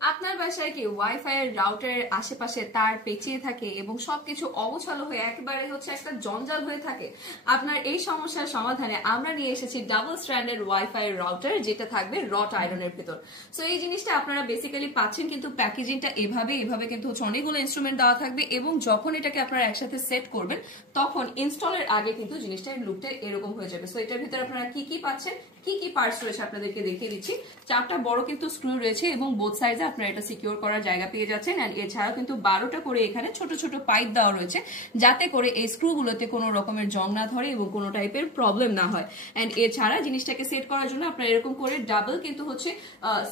আপনার বাসায় কি ওয়াইফাই এর রাউটারের আশেপাশে তার পেঁচিয়ে থাকে এবং সবকিছু অগোছালো হয়ে একেবারে হচ্ছে একটা জঞ্জাল হয়ে থাকে? আপনার এই সমস্যার সমাধানে আমরা নিয়ে এসেছি ডাবল স্ট্র্যান্ডেড ওয়াইফাই রাউটার, যেটা থাকবে রট আয়রনের ভেতর। সো এই জিনিসটা আপনারা বেসিক্যালি পাচ্ছেন, কিন্তু প্যাকেজিংটা এভাবে কিন্তু হচ্ছে অনেকগুলো ইনস্ট্রুমেন্ট দেওয়া থাকবে এবং যখন এটাকে আপনারা একসাথে সেট করবেন তখন ইনস্টলের আগে কিন্তু জিনিসটার লুকটা এরকম হয়ে যাবে। সো এটার ভিতরে আপনারা কি কি পাচ্ছেন, কি কি পার্টস রয়েছে আপনাদেরকে দেখিয়ে দিচ্ছি। চারটা বড় কিন্তু স্ক্রু রয়েছে এবং বোথ সাইডে আপনারা এটা সিকিউর করার জায়গা পেয়ে যাচ্ছেন। এন্ড এছাড়াও কিন্তু 12টা করে এখানে ছোট ছোট পাইপ দেওয়া রয়েছে, যাতে করে এই স্ক্রুগুলোতে কোনো রকমের জং না ধরে এবং কোনো টাইপের প্রবলেম না হয়। এন্ড এছাড়া জিনিসটাকে সেট করার জন্য আপনারা এরকম করে ডাবল কিন্তু হচ্ছে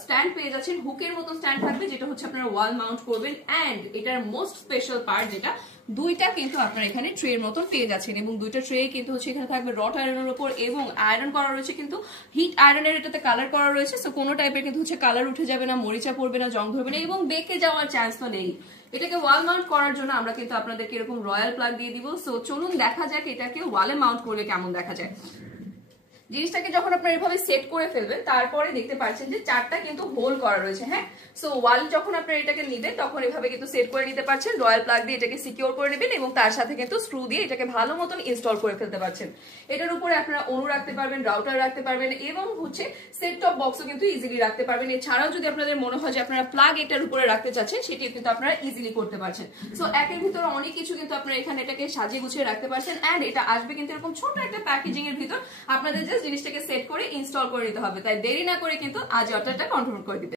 স্ট্যান্ড পেয়ে যাচ্ছেন, হুকের মতো স্ট্যান্ড থাকবে, যেটা হচ্ছে আপনারা ওয়াল মাউন্ট করবেন। এন্ড এটার মোস্ট স্পেশাল পার্ট যেটা, দুইটা কিন্তু আপনারা এখানে ট্রের মতন পেয়ে যাচ্ছেন এবং দুইটা ট্রে কিন্তু হচ্ছে এখানে থাকবে রট আয়রনের উপর এবং আয়রন করা রয়েছে, কিন্তু হিট আয়রনের এটাতে কালার করা রয়েছে। সো কোনো টাইপের কিন্তু হচ্ছে কালার উঠে যাবে না, মরিচা পড়বে না, জং ধরবে না এবং বেঁকে যাওয়ার চান্স তো নেই। এটাকে ওয়াল মাউন্ট করার জন্য আমরা কিন্তু আপনাদেরকে এরকম রয়্যাল প্লাগ দিয়ে দিব। সো চলুন দেখা যাক এটাকে ওয়ালে মাউন্ট করলে কেমন দেখা যায়। জিনিসটাকে যখন আপনারা এভাবে সেট করে ফেলবেন তারপরে দেখতে পাচ্ছেন যে চারটা কিন্তু হোল করা রয়েছে। হ্যাঁ, সো ওয়াল যখন আপনারা এটাকে নিবেন তখন এভাবে কিন্তু সেট করে নিতে পারছেন, রয়্যাল প্লাগ দিয়ে এটাকে সিকিউর করে নেবেন এবং তার সাথে কিন্তু স্ক্রু দিয়ে এটাকে ভালো মতন ইনস্টল করে ফেলতে পারছেন। এটার উপরে আপনারা অনু রাখতে পারবেন, রাউটার রাখতে পারবেন এবং হচ্ছে সেট টপ বক্সও কিন্তু ইজিলি রাখতে পারবেন। এছাড়াও যদি আপনাদের মনে হয় যে আপনারা প্লাগ এটার উপরে রাখতে চাচ্ছেন, সেটি কিন্তু আপনারা ইজিলি করতে পারছেন। সো একের ভিতরে অনেক কিছু কিন্তু আপনারা এখানে এটাকে সাজিয়ে গুছিয়ে রাখতে পারছেন। এন্ড এটা আসবে কিন্তু এরকম ছোট একটা প্যাকেজিং এর ভিতর, আপনাদের জাস্ট জিনিসটাকে সেট করে ইনস্টল করে নিতে হবে। তাই দেরি না করে কিন্তু আজ অর্ডারটা কনফার্ম করে দিতে